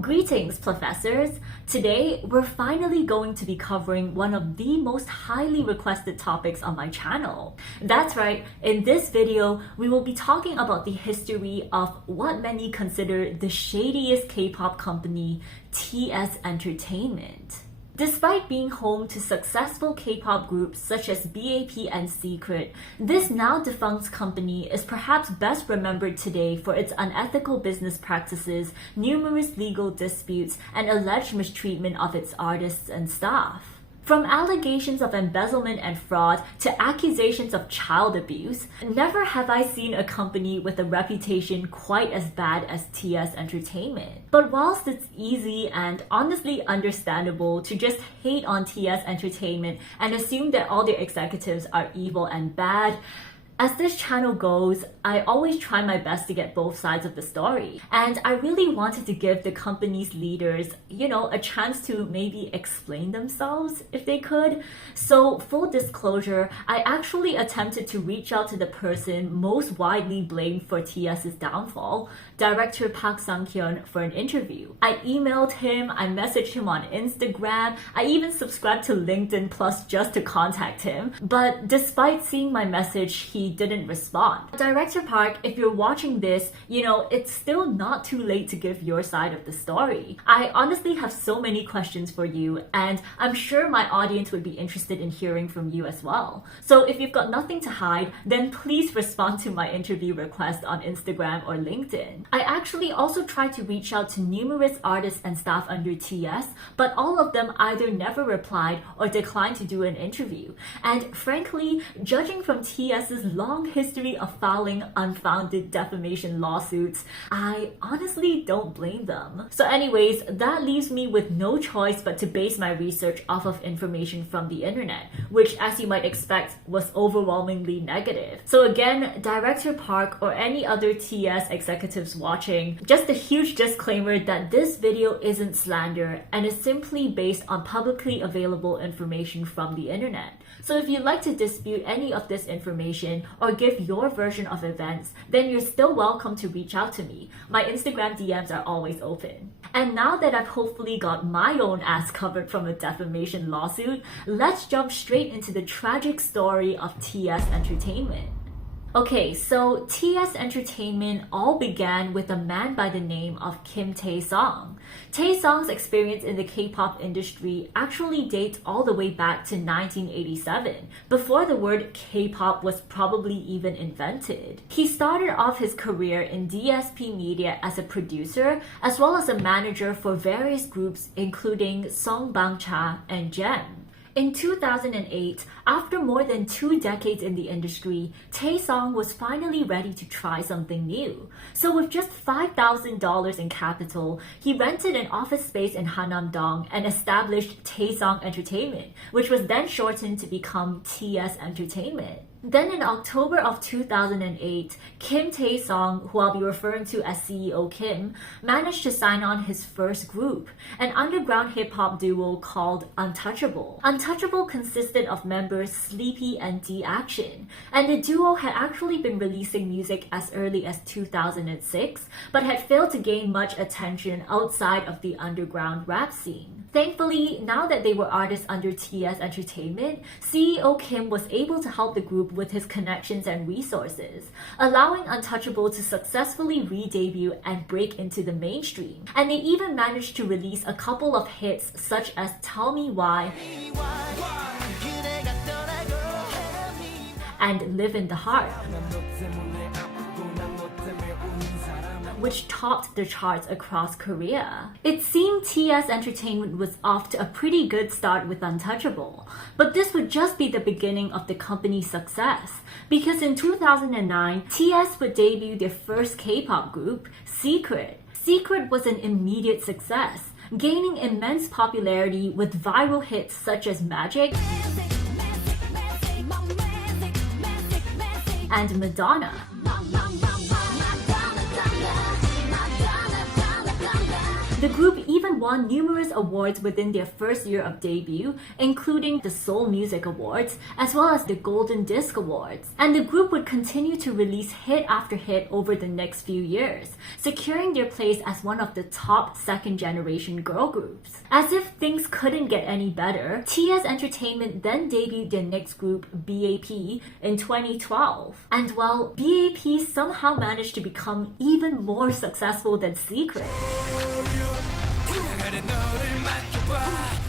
Greetings, plofessors! Today, we're finally going to be covering one of the most highly requested topics on my channel. That's right, in this video, we will be talking about the history of what many consider the shadiest K-pop company, TS Entertainment. Despite being home to successful K-pop groups such as B.A.P and Secret, this now defunct company is perhaps best remembered today for its unethical business practices, numerous legal disputes, and alleged mistreatment of its artists and staff. From allegations of embezzlement and fraud to accusations of child abuse, never have I seen a company with a reputation quite as bad as TS Entertainment. But whilst it's easy and honestly understandable to just hate on TS Entertainment and assume that all their executives are evil and bad, as this channel goes, I always try my best to get both sides of the story. And I really wanted to give the company's leaders, a chance to maybe explain themselves if they could. So full disclosure, I actually attempted to reach out to the person most widely blamed for TS's downfall, director Park Sang-hyun, for an interview. I emailed him, I messaged him on Instagram, I even subscribed to LinkedIn Plus just to contact him. But despite seeing my message, he didn't respond. Director Park, if you're watching this, it's still not too late to give your side of the story. I honestly have so many questions for you, and I'm sure my audience would be interested in hearing from you as well. So if you've got nothing to hide, then please respond to my interview request on Instagram or LinkedIn. I actually also tried to reach out to numerous artists and staff under TS, but all of them either never replied or declined to do an interview. And frankly, judging from TS's long history of filing unfounded defamation lawsuits, I honestly don't blame them. So anyways, that leaves me with no choice but to base my research off of information from the internet, which, as you might expect, was overwhelmingly negative. So again, Director Park or any other TS executives watching, just a huge disclaimer that this video isn't slander and is simply based on publicly available information from the internet. So if you'd like to dispute any of this information or give your version of events, then you're still welcome to reach out to me. My Instagram DMs are always open. And now that I've hopefully got my own ass covered from a defamation lawsuit, let's jump straight into the tragic story of TS Entertainment. Okay, so TS Entertainment all began with a man by the name of Kim Tae-sung. Tae-sung's experience in the K-pop industry actually dates all the way back to 1987, before the word K-pop was probably even invented. He started off his career in DSP Media as a producer, as well as a manager for various groups including Song Bang-cha and GEM. In 2008, after more than 2 decades in the industry, Tae-sung was finally ready to try something new. So with just $5,000 in capital, he rented an office space in Hanam-dong and established Tae-sung Entertainment, which was then shortened to become TS Entertainment. Then in October of 2008, Kim Tae-sung, who I'll be referring to as CEO Kim, managed to sign on his first group, an underground hip-hop duo called Untouchable. Untouchable consisted of members Sleepy and D-Action, and the duo had actually been releasing music as early as 2006, but had failed to gain much attention outside of the underground rap scene. Thankfully, now that they were artists under TS Entertainment, CEO Kim was able to help the group with his connections and resources, allowing Untouchable to successfully re-debut and break into the mainstream. And they even managed to release a couple of hits such as Tell Me Why and Live in the Heart, which topped the charts across Korea. It seemed TS Entertainment was off to a pretty good start with Untouchable, but this would just be the beginning of the company's success, because in 2009, TS would debut their first K-pop group, Secret. Secret was an immediate success, gaining immense popularity with viral hits such as Magic and Madonna. The The group even won numerous awards within their first year of debut, including the Seoul Music Awards, as well as the Golden Disc Awards. And the group would continue to release hit after hit over the next few years, securing their place as one of the top second-generation girl groups. As if things couldn't get any better, TS Entertainment then debuted their next group, B.A.P, in 2012. And well, B.A.P somehow managed to become even more successful than Secret.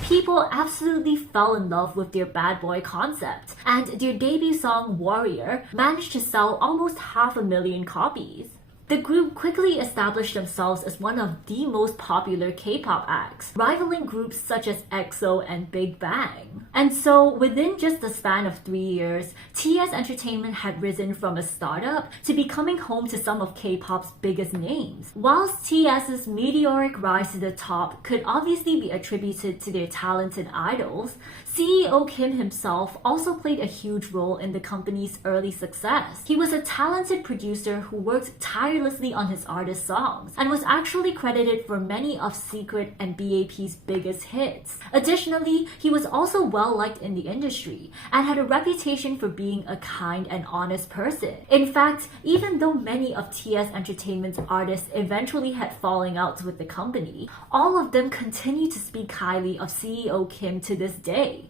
People absolutely fell in love with their bad boy concept, and their debut song Warrior managed to sell almost 500,000 copies. The group quickly established themselves as one of the most popular K-pop acts, rivaling groups such as EXO and Big Bang. And so, within just the span of 3 years, TS Entertainment had risen from a startup to becoming home to some of K-pop's biggest names. Whilst TS's meteoric rise to the top could obviously be attributed to their talented idols, CEO Kim himself also played a huge role in the company's early success. He was a talented producer who worked tirelessly on his artist songs and was actually credited for many of Secret and B.A.P's biggest hits. Additionally, he was also well liked in the industry and had a reputation for being a kind and honest person. In fact, even though many of TS Entertainment's artists eventually had falling outs with the company, all of them continue to speak highly of CEO Kim to this day.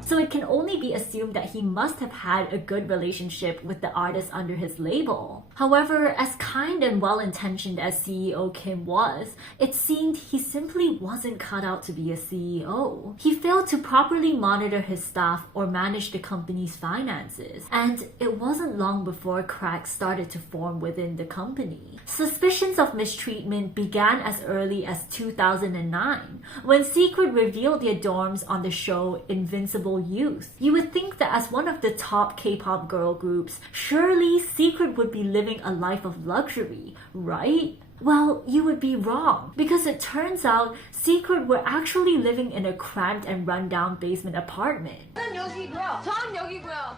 So it can only be assumed that he must have had a good relationship with the artists under his label. However, as kind and well-intentioned as CEO Kim was, it seemed he simply wasn't cut out to be a CEO. He failed to properly monitor his staff or manage the company's finances, and it wasn't long before cracks started to form within the company. Suspicions of mistreatment began as early as 2009, when Secret revealed their dorms on the show Invincible Youth. You would think that as one of the top K-pop girl groups, surely Secret would be living a life of luxury, right? Well, you would be wrong, because it turns out Secret were actually living in a cramped and rundown basement apartment. 저는 여기고요. 저는 여기고요.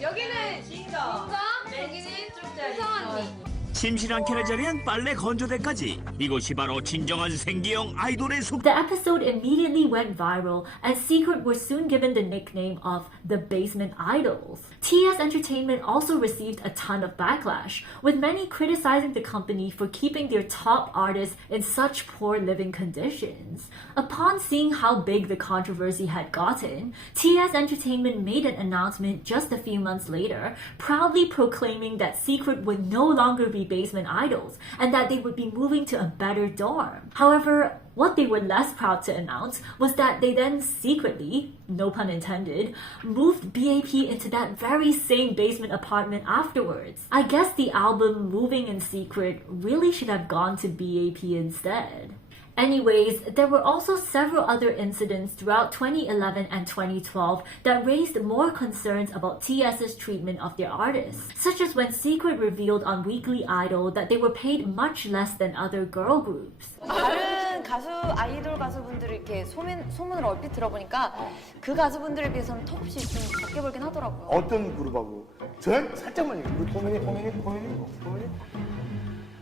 여기는 진정. 여기는 수정 언니. 침실한 캔에 자리한 빨래 건조대까지 이곳이 바로 진정한 생기형 아이돌의 속. The episode immediately went viral, and Secret was soon given the nickname of the Basement Idols. TS Entertainment also received a ton of backlash, with many criticizing the company for keeping their top artists in such poor living conditions. Upon seeing how big the controversy had gotten, TS Entertainment made an announcement just a few months later, proudly proclaiming that Secret would no longer be basement idols and that they would be moving to a better dorm. However, what they were less proud to announce was that they then secretly, no pun intended, moved B.A.P into that very same basement apartment afterwards. I guess the album Moving in Secret really should have gone to B.A.P instead. Anyways, there were also several other incidents throughout 2011 and 2012 that raised more concerns about TS's treatment of their artists, such as when Secret revealed on Weekly Idol that they were paid much less than other girl groups. 다른 가수 아이돌 가수분들이 이렇게 소문을 얼핏 들어보니까 그 가수분들에 비해서는 턱없이 좀 적게 벌긴 하더라고요. 어떤 그룹하고? 저 살짝만 얘기해. 우리 포민이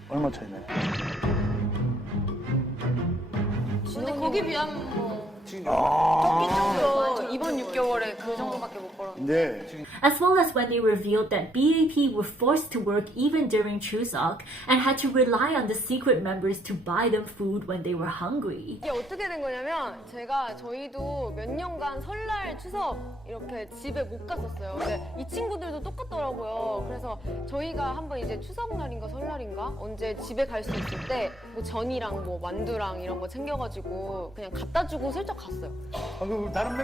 얼마 차이나요? 근데 거기 비하면 뭐 적긴 정도 이번 6개월에 그 정도밖에 못 벌었는데. 네. As well as when they revealed that B.A.P were forced to work even during Chuseok and had to rely on the Secret members to buy them food when they were hungry. 이게 어떻게 된 거냐면 저희도 몇 년간 설날, 추석 이렇게 집에 못 갔었어요. 근데 이 친구들도 똑같더라고요. 그래서 저희가 한번 이제 추석날인가 설날인가 언제 집에 갈 수 있을 때 뭐 전이랑 뭐 만두랑 이런 거 챙겨가지고 그냥 갖다 주고 슬쩍 갔어요. 그 다른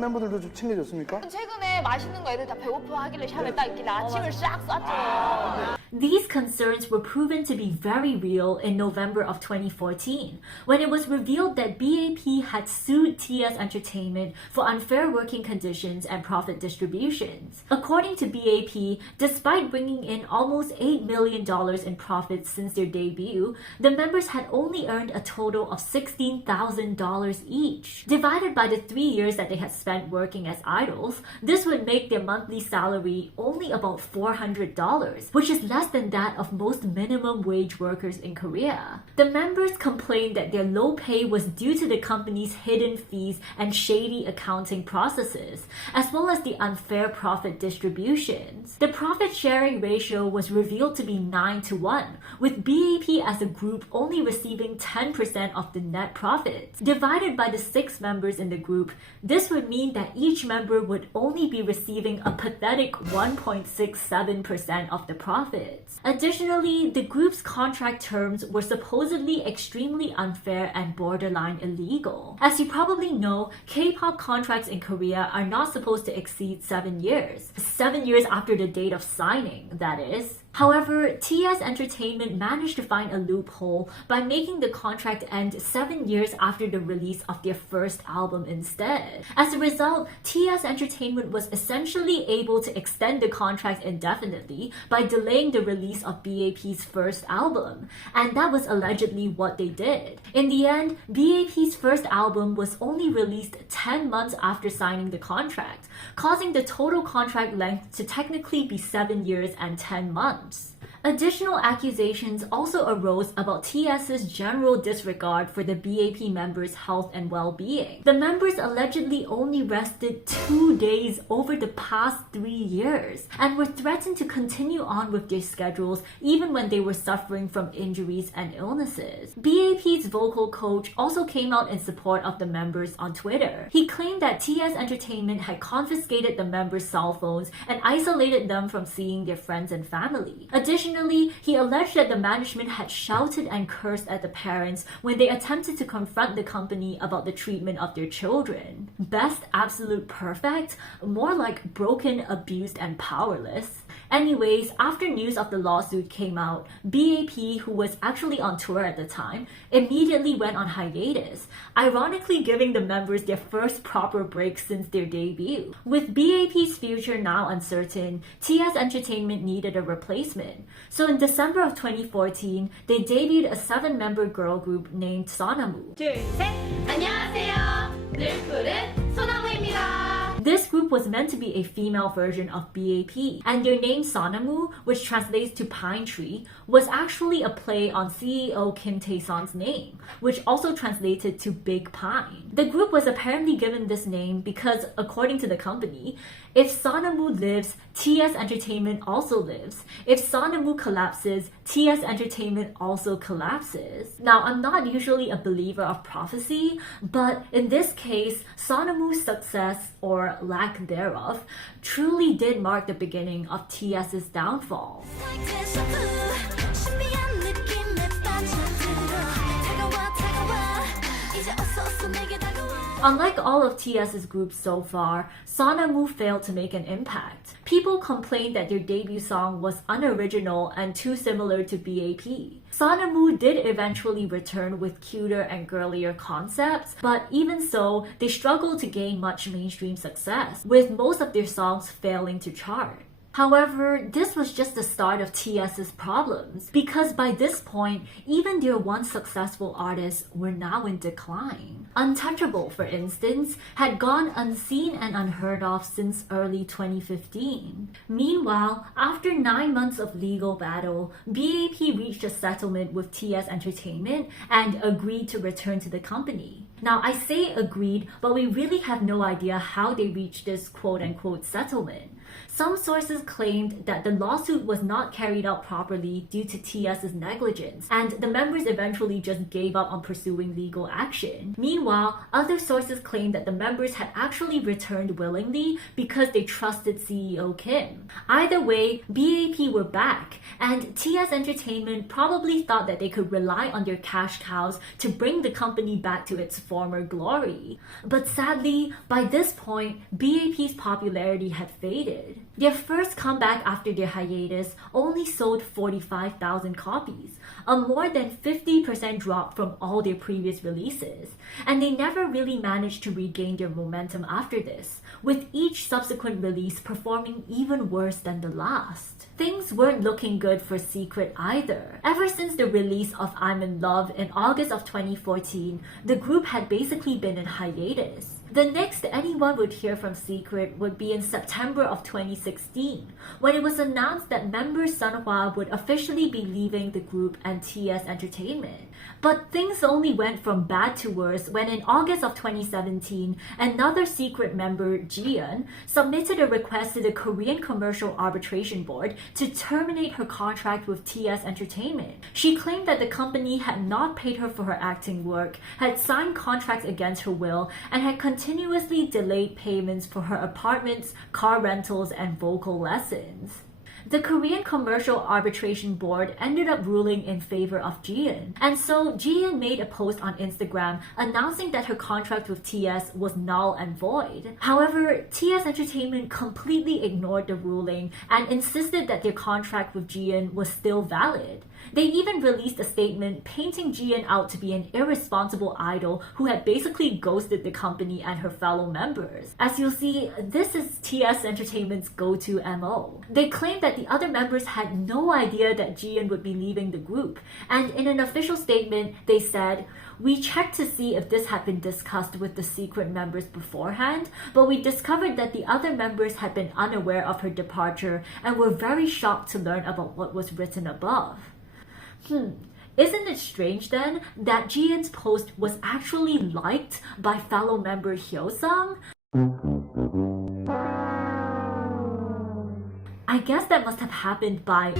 멤버들도 좀 챙겨줬습니까? 최근에 맛있는 거 애들 다 배고파 하길래 샵에 딱 있길래 아침을 싹 쐈죠. These concerns were proven to be very real in November of 2014, when it was revealed that B.A.P. had sued TS Entertainment for unfair working conditions and profit distributions. According to B.A.P., despite bringing in almost $8 million in profits since their debut, the members had only earned a total of $16,000 each. Divided by the 3 years that they had spent working as idols, this would make their monthly salary only about $400, which is less than that of most minimum wage workers in Korea. The members complained that their low pay was due to the company's hidden fees and shady accounting processes, as well as the unfair profit distributions. The profit sharing ratio was revealed to be 9-1, with B.A.P. as a group only receiving 10% of the net profits. Divided by the 6 members in the group, this would mean that each member would only be receiving a pathetic 1.67% of the profits. Additionally, the group's contract terms were supposedly extremely unfair and borderline illegal. As you probably know, K-pop contracts in Korea are not supposed to exceed 7 years. 7 years after the date of signing, that is. However, TS Entertainment managed to find a loophole by making the contract end 7 years after the release of their first album instead. As a result, TS Entertainment was essentially able to extend the contract indefinitely by delaying the release of B.A.P's first album, and that was allegedly what they did. In the end, B.A.P's first album was only released 10 months after signing the contract, causing the total contract length to technically be 7 years and 10 months. Additional accusations also arose about TS's general disregard for the B.A.P. members' health and well-being. The members allegedly only rested 2 days over the past 3 years and were threatened to continue on with their schedules even when they were suffering from injuries and illnesses. B.A.P.'s vocal coach also came out in support of the members on Twitter. He claimed that TS Entertainment had confiscated the members' cell phones and isolated them from seeing their friends and family. Additionally, he alleged that the management had shouted and cursed at the parents when they attempted to confront the company about the treatment of their children. Best absolute perfect? More like broken, abused, and powerless. Anyways, after news of the lawsuit came out, B.A.P., who was actually on tour at the time, immediately went on hiatus, ironically giving the members their first proper break since their debut. With B.A.P.'s future now uncertain, TS Entertainment needed a replacement. So in December of 2014, they debuted a 7-member girl group named Sonamu. 둘, 셋! 안녕하세요. 늘 푸른 소나무입니다. This group was meant to be a female version of B.A.P., and their name Sonamu, which translates to pine tree, was actually a play on CEO Kim Tae-sun's name, which also translated to Big Pine. The group was apparently given this name because, according to the company, if Sonamu lives, TS Entertainment also lives. If Sonamu collapses, TS Entertainment also collapses. Now, I'm not usually a believer of prophecy, but in this case, Sonamu's success, or lack thereof, truly did mark the beginning of TS's downfall. Unlike all of TS's groups so far, Sonamu failed to make an impact. People complained that their debut song was unoriginal and too similar to B.A.P. Sonamu did eventually return with cuter and girlier concepts, but even so, they struggled to gain much mainstream success, with most of their songs failing to chart. However, this was just the start of TS's problems, because by this point, even their once successful artists were now in decline. Untouchable, for instance, had gone unseen and unheard of since early 2015. Meanwhile, after 9 months of legal battle, B.A.P. reached a settlement with TS Entertainment and agreed to return to the company. Now, I say agreed, but we really have no idea how they reached this quote-unquote settlement. Some sources claimed that the lawsuit was not carried out properly due to TS's negligence, and the members eventually just gave up on pursuing legal action. Meanwhile, other sources claimed that the members had actually returned willingly because they trusted CEO Kim. Either way, B.A.P. were back, and TS Entertainment probably thought that they could rely on their cash cows to bring the company back to its former glory. But sadly, by this point, B.A.P's popularity had faded. started. Their first comeback after their hiatus only sold 45,000 copies, a more than 50% drop from all their previous releases, and they never really managed to regain their momentum after this, with each subsequent release performing even worse than the last. Things weren't looking good for Secret either. Ever since the release of I'm in Love in August of 2014, the group had basically been in hiatus. The next anyone would hear from Secret would be in September of 2016, when it was announced that member Sunhwa would officially be leaving the group and TS Entertainment. But things only went from bad to worse when in August of 2017, another Secret member, Jiyeon, submitted a request to the Korean Commercial Arbitration Board to terminate her contract with TS Entertainment. She claimed that the company had not paid her for her acting work, had signed contracts against her will, and had continuously delayed payments for her apartments, car rentals, and vocal lessons. The Korean Commercial Arbitration Board ended up ruling in favor of Jiyeon, and so Jiyeon made a post on Instagram announcing that her contract with TS was null and void. However, TS Entertainment completely ignored the ruling and insisted that their contract with Jiyeon was still valid. They even released a statement painting Jiyeon out to be an irresponsible idol who had basically ghosted the company and her fellow members. As you'll see, this is TS Entertainment's go-to MO. They claimed that the other members had no idea that Jiyeon would be leaving the group, and in an official statement, they said, "We checked to see if this had been discussed with the Secret members beforehand, but we discovered that the other members had been unaware of her departure and were very shocked to learn about what was written above." Isn't it strange then that Jiyeon's post was actually liked by fellow member Hyosung? I guess that must have happened by...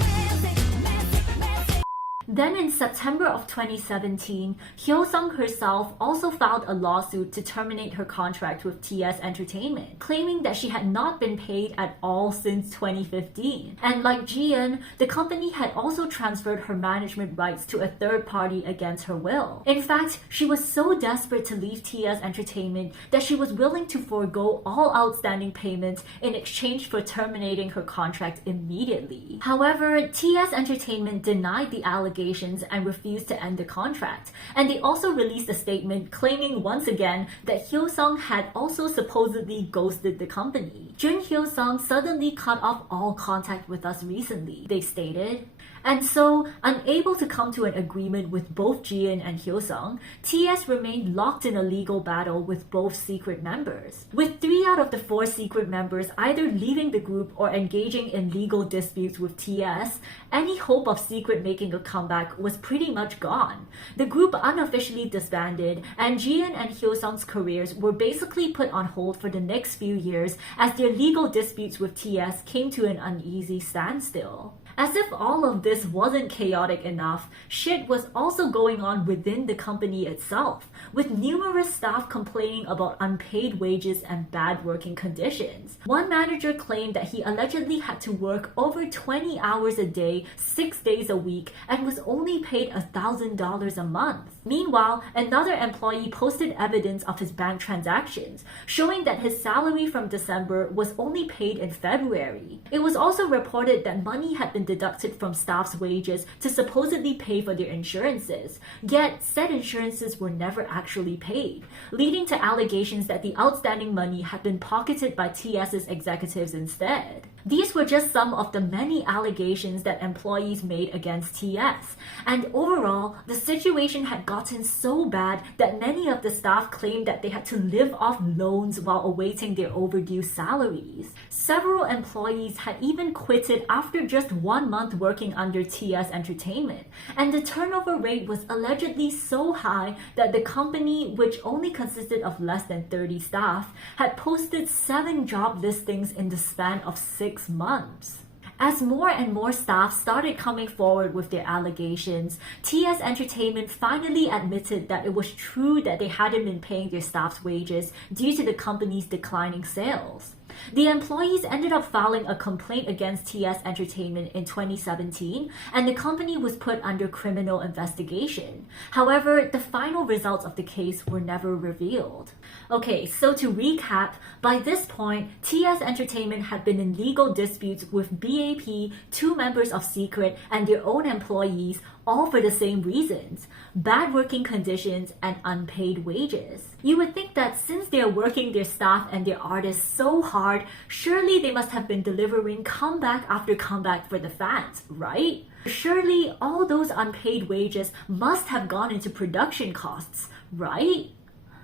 Then in September of 2017, Hyosung herself also filed a lawsuit to terminate her contract with TS Entertainment, claiming that she had not been paid at all since 2015. And like Jiyeon, the company had also transferred her management rights to a third party against her will. In fact, she was so desperate to leave TS Entertainment that she was willing to forego all outstanding payments in exchange for terminating her contract immediately. However, TS Entertainment denied the allegations and refused to end the contract, and they also released a statement claiming once again that Hyosung had also supposedly ghosted the company. Jun Hyosung suddenly cut off all contact with us recently, they stated. And so, unable to come to an agreement with both Jiyeon and Hyosung, TS remained locked in a legal battle with both Secret members. With 3 out of the 4 Secret members either leaving the group or engaging in legal disputes with TS, any hope of Secret making a comeback was pretty much gone. The group unofficially disbanded, and Jiyeon and Hyosung's careers were basically put on hold for the next few years as their legal disputes with TS came to an uneasy standstill. As if all of this wasn't chaotic enough, shit was also going on within the company itself, with numerous staff complaining about unpaid wages and bad working conditions. One manager claimed that he allegedly had to work over 20 hours a day, 6 days a week, and was only paid $1,000 a month. Meanwhile, another employee posted evidence of his bank transactions, showing that his salary from December was only paid in February. It was also reported that money had been deducted from staff's wages to supposedly pay for their insurances, yet said insurances were never actually paid, leading to allegations that the outstanding money had been pocketed by TS's executives instead. These were just some of the many allegations that employees made against TS, and overall, the situation had gotten so bad that many of the staff claimed that they had to live off loans while awaiting their overdue salaries. Several employees had even quitted after just 1 month working under TS Entertainment, and the turnover rate was allegedly so high that the company, which only consisted of less than 30 staff, had posted 7 job listings in the span of 6 months. As more and more staff started coming forward with their allegations, TS Entertainment finally admitted that it was true that they hadn't been paying their staff's wages due to the company's declining sales. The employees ended up filing a complaint against TS Entertainment in 2017, and the company was put under criminal investigation. However, the final results of the case were never revealed. Okay, so to recap, by this point, TS Entertainment had been in legal disputes with B.A.P, two members of Secret, and their own employees, all for the same reasons: bad working conditions and unpaid wages. You would think that since they are working their staff and their artists so hard, surely they must have been delivering comeback after comeback for the fans, right? Surely all those unpaid wages must have gone into production costs, right?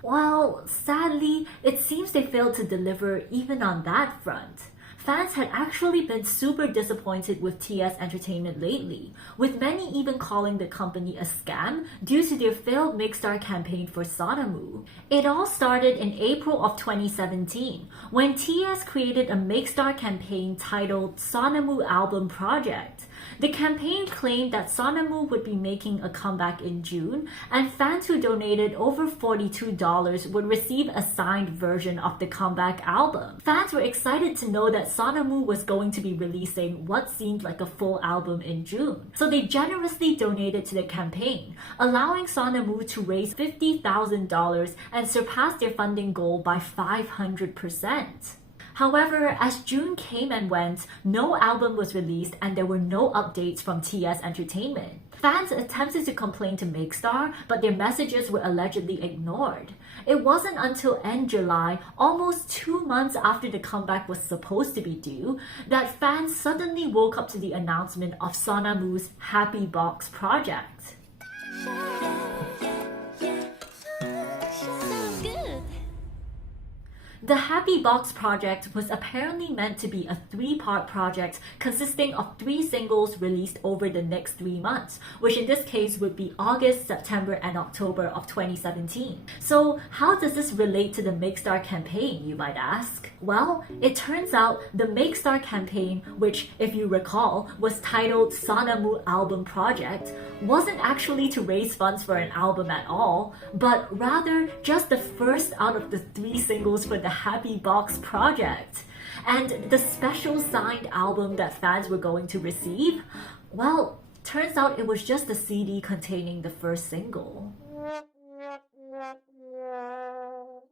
Well, sadly, it seems they failed to deliver even on that front. Fans had actually been super disappointed with TS Entertainment lately, with many even calling the company a scam due to their failed Makestar campaign for Sonamu. It all started in April of 2017, when TS created a Makestar campaign titled Sonamu Album Project. The campaign claimed that Sonamu would be making a comeback in June, and fans who donated over $42 would receive a signed version of the comeback album. Fans were excited to know that Sonamu was going to be releasing what seemed like a full album in June, so they generously donated to the campaign, allowing Sonamu to raise $50,000 and surpass their funding goal by 500%. However, as June came and went, no album was released and there were no updates from TS Entertainment. Fans attempted to complain to Makestar, but their messages were allegedly ignored. It wasn't until end July, almost 2 months after the comeback was supposed to be due, that fans suddenly woke up to the announcement of Sonamu's Happy Box project. The Happy Box project was apparently meant to be a 3-part project consisting of 3 singles released over the next 3 months, which in this case would be August, September, and October of 2017. So how does this relate to the Makestar campaign, you might ask? Well, it turns out the Makestar campaign, which, if you recall, was titled Sonamu Album Project, wasn't actually to raise funds for an album at all, but rather just the first out of the 3 singles for the Happy Box project. And the special signed album that fans were going to receive, well, turns out it was just a CD containing the first single.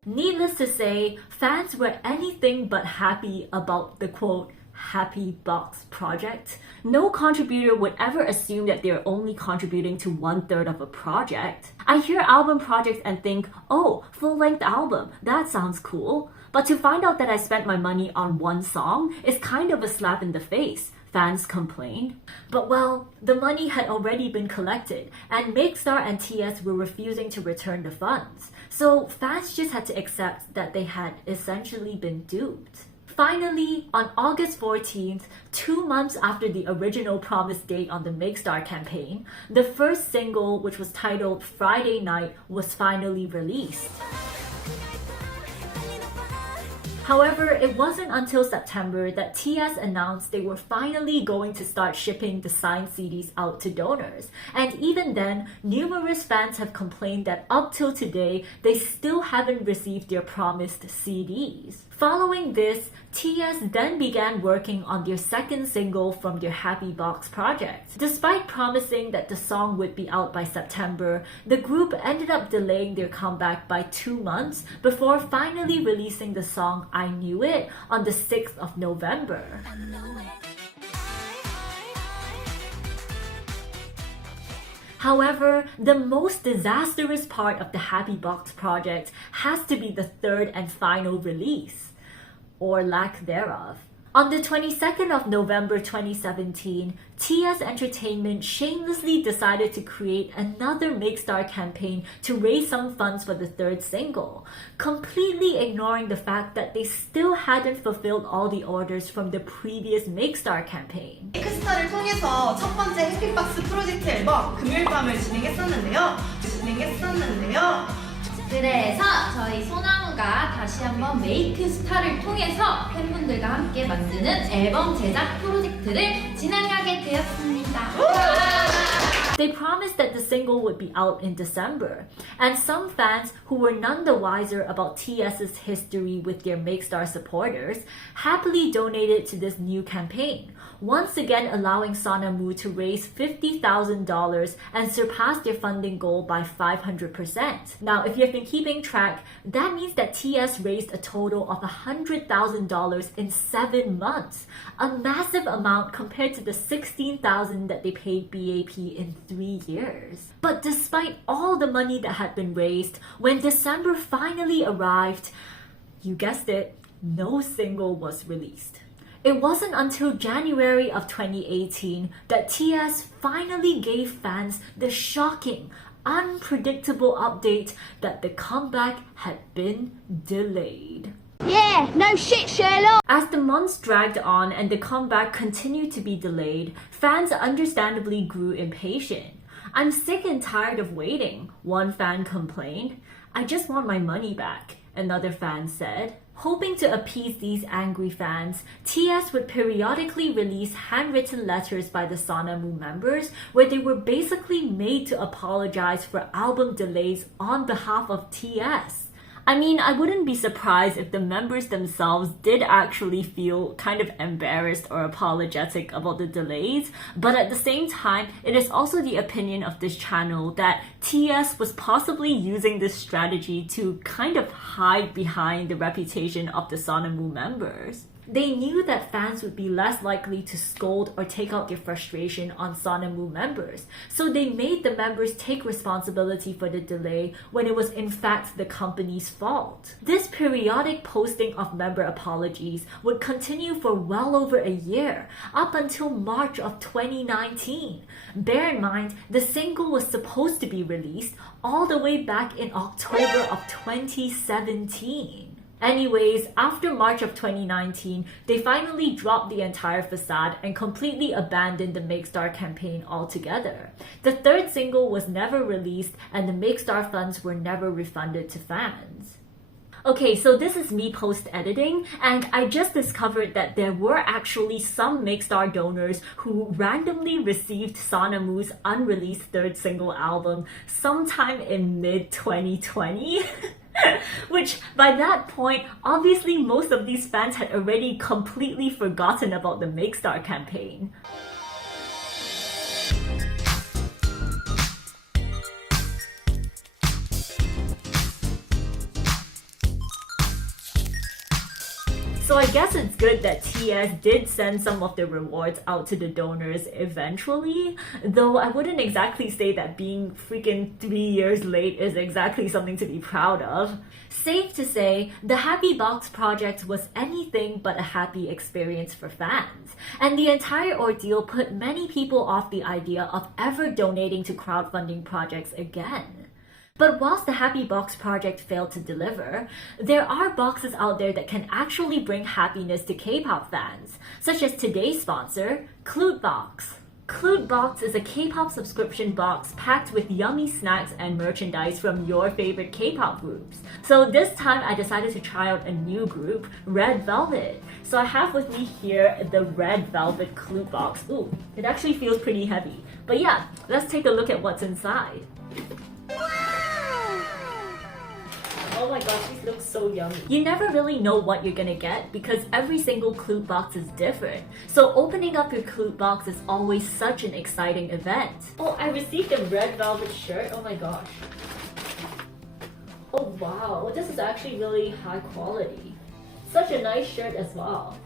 Needless to say, fans were anything but happy about the quote, Happy Box project. No contributor would ever assume that they're only contributing to 1/3 of a project. I hear album projects and think, oh, full-length album, that sounds cool. But to find out that I spent my money on one song is kind of a slap in the face, fans complained. But well, the money had already been collected, and Makestar and TS were refusing to return the funds. So fans just had to accept that they had essentially been duped. Finally, on August 14th, 2 months after the original promised date on the Makestar campaign, the first single, which was titled Friday Night, was finally released. However, it wasn't until September that TS announced they were finally going to start shipping the signed CDs out to donors. And even then, numerous fans have complained that up till today, they still haven't received their promised CDs. Following this, TS then began working on their second single from their Happy Box project. Despite promising that the song would be out by September, the group ended up delaying their comeback by 2 months before finally releasing the song I Knew It on the 6th of November. However, the most disastrous part of the Happy Box project has to be the third and final release, or lack thereof. On the 22nd of November 2017, TS Entertainment shamelessly decided to create another Makestar campaign to raise some funds for the third single, completely ignoring the fact that they still hadn't fulfilled all the orders from the previous Makestar campaign. 엑스타를 통해서 첫 번째 해피박스 프로젝트 앨범 금요일 밤을 진행했었는데요. 그래서 저희 소나무가 다시 한번 메이크 스타를 통해서 팬분들과 함께 만드는 앨범 제작 프로젝트를 진행하게 되었습니다. They promised that the single would be out in December, and some fans who were none the wiser about TS's history with their Makestar supporters happily donated to this new campaign, once again allowing Sonamu to raise $50,000 and surpass their funding goal by 500%. Now, if you've been keeping track, that means that TS raised a total of $100,000 in 7 months, a massive amount compared to the $16,000 that they paid B.A.P in 3 years. But despite all the money that had been raised, when December finally arrived, you guessed it, no single was released. It wasn't until January of 2018 that TS finally gave fans the shocking, unpredictable update that the comeback had been delayed. Yeah, no shit, Sherlock! As the months dragged on and the comeback continued to be delayed, fans understandably grew impatient. "I'm sick and tired of waiting," one fan complained. "I just want my money back," another fan said. Hoping to appease these angry fans, TS would periodically release handwritten letters by the Sonamu members where they were basically made to apologize for album delays on behalf of TS. I mean, I wouldn't be surprised if the members themselves did actually feel kind of embarrassed or apologetic about the delays, but at the same time, it is also the opinion of this channel that TS was possibly using this strategy to kind of hide behind the reputation of the Sonamu members. They knew that fans would be less likely to scold or take out their frustration on Sonamu members, so they made the members take responsibility for the delay when it was in fact the company's fault. This periodic posting of member apologies would continue for well over a year, up until March of 2019. Bear in mind, the single was supposed to be released all the way back in October of 2017. Anyways, after March of 2019, they finally dropped the entire facade and completely abandoned the Makestar campaign altogether. The third single was never released and the Makestar funds were never refunded to fans. Okay, so this is me post-editing, and I just discovered that there were actually some Makestar donors who randomly received Sonamu's unreleased third single album sometime in mid-2020. Which, by that point, obviously most of these fans had already completely forgotten about the Makestar campaign. So I guess it's good that TS did send some of the rewards out to the donors eventually, though I wouldn't exactly say that being freaking 3 years late is exactly something to be proud of. Safe to say, the Happy Box project was anything but a happy experience for fans, and the entire ordeal put many people off the idea of ever donating to crowdfunding projects again. But whilst the Happy Box project failed to deliver, there are boxes out there that can actually bring happiness to K-pop fans, such as today's sponsor, Kpop. Kpop is a K-pop subscription box packed with yummy snacks and merchandise from your favorite K-pop groups. So this time I decided to try out a new group, Red Velvet. So I have with me here the Red Velvet Kpop. Ooh, it actually feels pretty heavy. But yeah, let's take a look at what's inside. Oh my gosh, these look so yummy. You never really know what you're gonna get because every single Clute box is different. So opening up your Clute box is always such an exciting event. Oh, I received a red velvet shirt. Oh my gosh. Oh wow, this is actually really high quality. Such a nice shirt as well.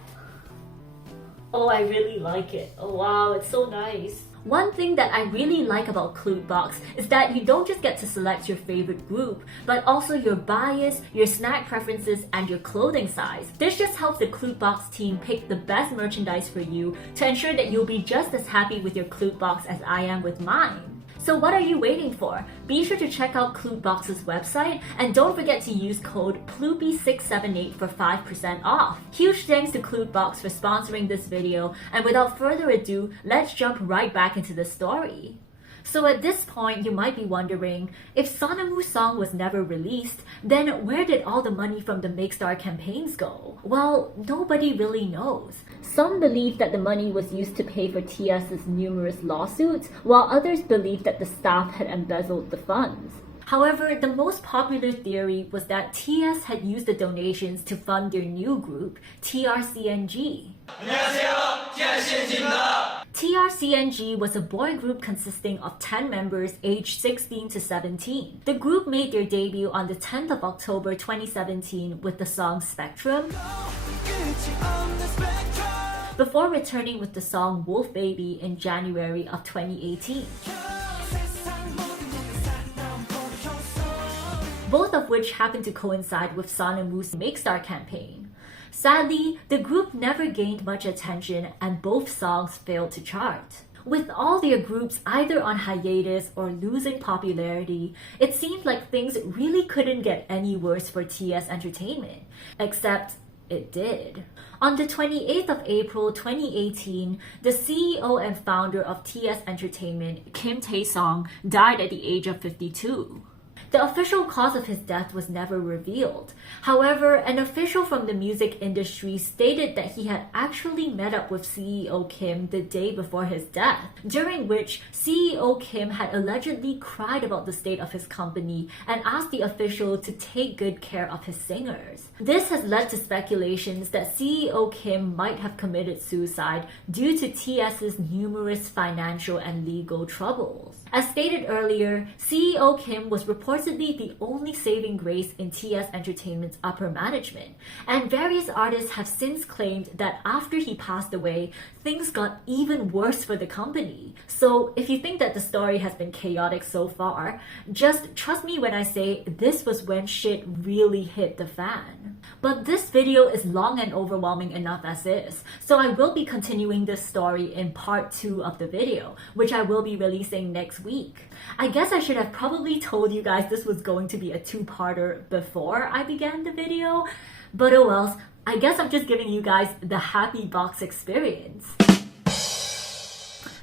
Oh, I really like it. Oh wow, it's so nice. One thing that I really like about Kpop is that you don't just get to select your favorite group, but also your bias, your snack preferences, and your clothing size. This just helps the Kpop team pick the best merchandise for you to ensure that you'll be just as happy with your Kpop as I am with mine. So what are you waiting for? Be sure to check out Kpop's website and don't forget to use code PLOOPY678 for 5% off. Huge thanks to Kpop for sponsoring this video, and without further ado, let's jump right back into the story. So at this point, you might be wondering, if Sonamu's song was never released, then where did all the money from the Make Star campaigns go? Well, nobody really knows. Some believe that the money was used to pay for TS's numerous lawsuits, while others believe that the staff had embezzled the funds. However, the most popular theory was that TS had used the donations to fund their new group, TRCNG. TRCNG was a boy group consisting of 10 members aged 16 to 17. The group made their debut on the 10th of October 2017 with the song Spectrum, before returning with the song Wolf Baby in January of 2018. Both of which happened to coincide with Sonamu's Make Star campaign. Sadly, the group never gained much attention and both songs failed to chart. With all their groups either on hiatus or losing popularity, it seemed like things really couldn't get any worse for TS Entertainment. Except it did. On the 28th of April 2018, the CEO and founder of TS Entertainment, Kim Tae-sung, died at the age of 52. The official cause of his death was never revealed. However, an official from the music industry stated that he had actually met up with CEO Kim the day before his death, during which CEO Kim had allegedly cried about the state of his company and asked the official to take good care of his singers. This has led to speculations that CEO Kim might have committed suicide due to TS's numerous financial and legal troubles. As stated earlier, CEO Kim was reportedly the only saving grace in TS Entertainment's upper management, and various artists have since claimed that after he passed away, things got even worse for the company. So if you think that the story has been chaotic so far, just trust me when I say this was when shit really hit the fan. But this video is long and overwhelming enough as is, so I will be continuing this story in part 2 of the video, which I will be releasing next week. I guess I should have probably told you guys this was going to be a 2-parter before I began the video, but oh well, I guess I'm just giving you guys the happy box experience.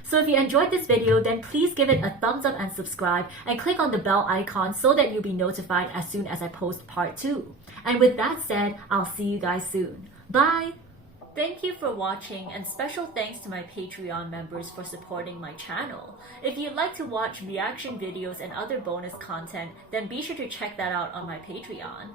So if you enjoyed this video, then please give it a thumbs up and subscribe, and click on the bell icon so that you'll be notified as soon as I post part 2. And with that said, I'll see you guys soon. Bye! Thank you for watching, and special thanks to my Patreon members for supporting my channel. If you'd like to watch reaction videos and other bonus content, then be sure to check that out on my Patreon.